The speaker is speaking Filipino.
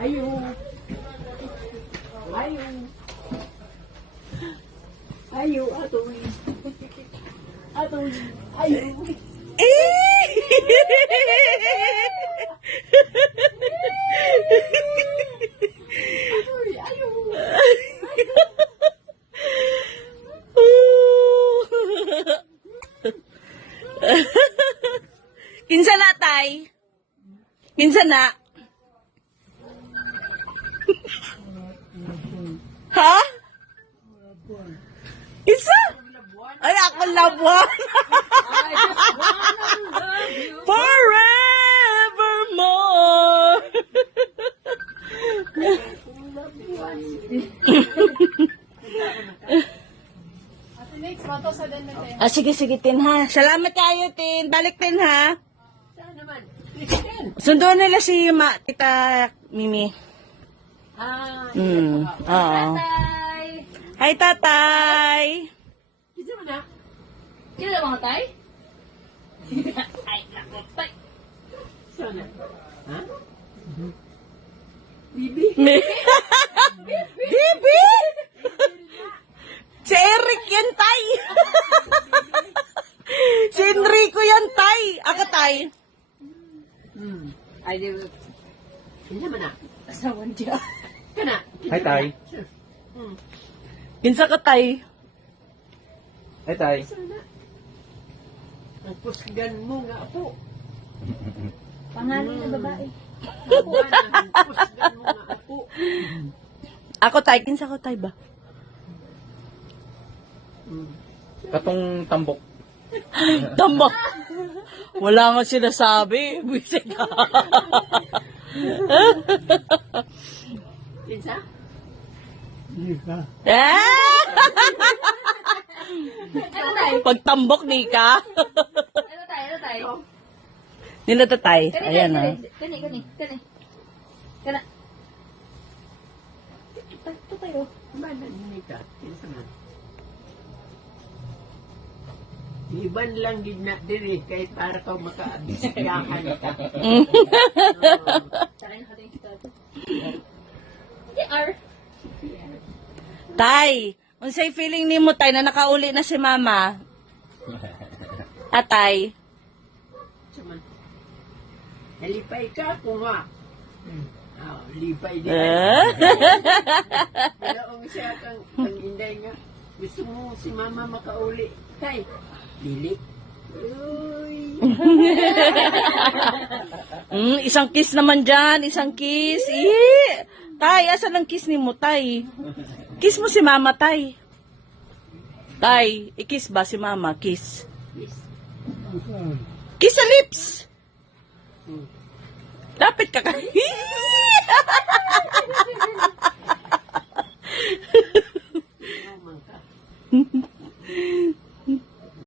Ayaw. Ayaw. Ayaw, atoy. Atoy. Ayaw. Atoy, ayaw. Kinsa na, tay? Kinsa na? Ha? Isa? Ay, ako labuan. Forevermore. Sige, sige, Tin, ha? Salamat kayo, Tin. Balik, Tin, ha? Saan naman? Sundo nila si Tita Mimi. Oo. Tatay! Hi, tatay. Kita mo na? Kailan na mga tay? Ay, naku, tay. Saan na? Ha? Bibi? Bibi! Si Eric yan, tay. Si Enrico yan, tay. Ako, tay. Ay, di ba? Kita mo na? Asawan siya. Kana? Hi, Tay. Kinsa ka, tay? Hi, Tay. Ang pusgan mo nga po. Pangalan ng babae. Ang pusgan mo nga po. Ako, tay. Kinsa ko, tay ba? Katong tambok. Tama. Wala nga sinasabi. Buisig ka. Pinsa? Ano tay? Pagtambok ni ka. Ano tay? Ano tay? Nila tatay. Ayan, ha. Kani. Kana. Ito tayo. Banan ni ka. Pinsa man. Iban lang din na diri kahit para ka makaabisyahan ka. Taray na kating kita. JR. Tay, unsay feeling ni mo, tay, na nakauli na si mama? Atay. Saman. Nalipay ka kung nga. Lipay din. Malaong siya kang inday nga. Gusto mo si mama makauli. Tay, lili. Uy. Isang kiss naman dyan, isang kiss. Tay, asan ang kiss ni mo, tay? Kiss mo si mama, tay. Tay, i-kiss ba si mama? Kiss. Kiss sa lips. Lapit ka ka.